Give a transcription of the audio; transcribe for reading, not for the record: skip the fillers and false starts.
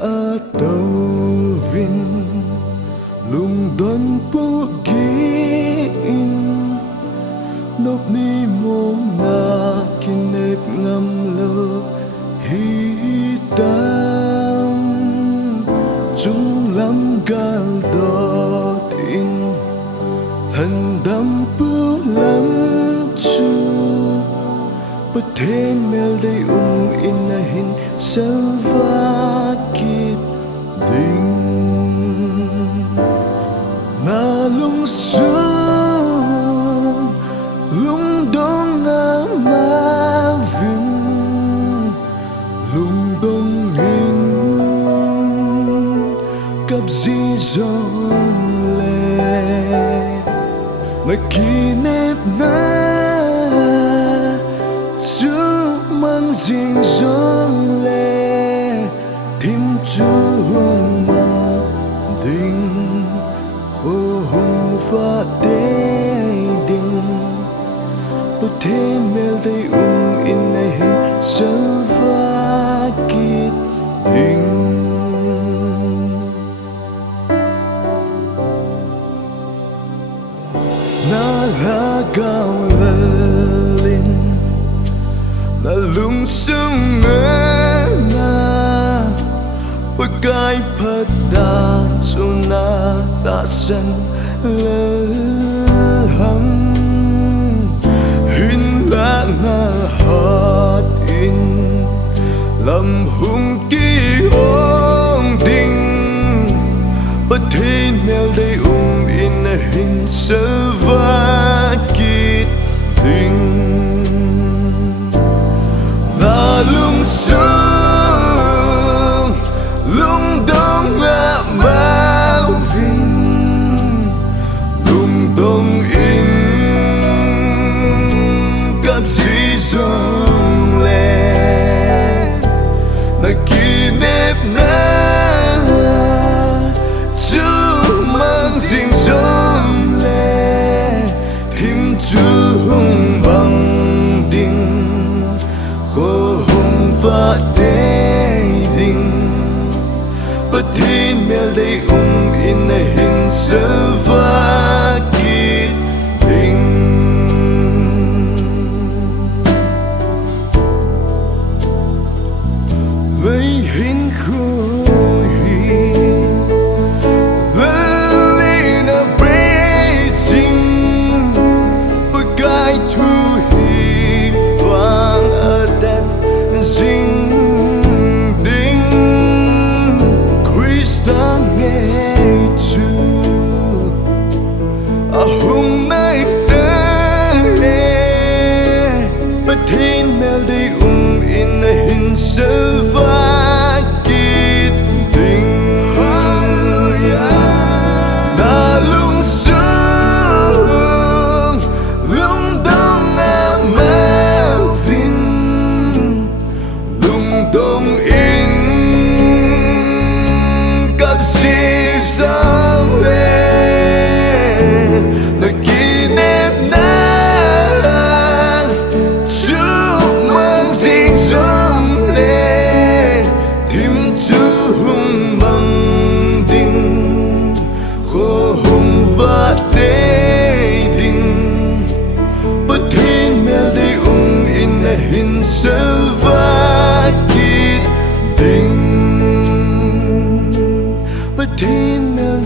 a tàu vin lung đón bộ ghi in nộp ni mong na kinep ngam lo hi tam chung lam gal dot in hành đam pu lam chu Pathen mel day in a hin salva kit ding na lung sung lung dong a ma vin lung dong in cặp di dòng lệ mà kỷ nếp na mang dinh dong lệ thêm chú hùng mong đình khô hùng và đê đình Pathen mel day in a hin salva kit ding na la gao lalin na lung sung na pagai pada suna ta san ham hin la na hat in lam hung ki ong ding Pathen mel day in a hin salva kit ding lung sung lung dong a mau vin lung dong in cặp di dòng lệ na kỷ nếp na chú mang dinh dòng lệ thêm chú hùng bằng đình khô hùng và đê đình Pathen mel day in a hin salva kit ding lấy hin khô hi lấy na praising pagai thu hi vang a đẹp ding ding Krista nghe chu a hung nay te Pathen mel day in a hin salva kit ding hallelujah na lung sung lung dong a mau vin lung dong in cặp di dòng lệ na kỷ nếp na chú mang dinh dòng lệ thêm chú hùng bằng đình khô hùng và đê đình Pathen mel day in a hin salva kit ding Pathen mel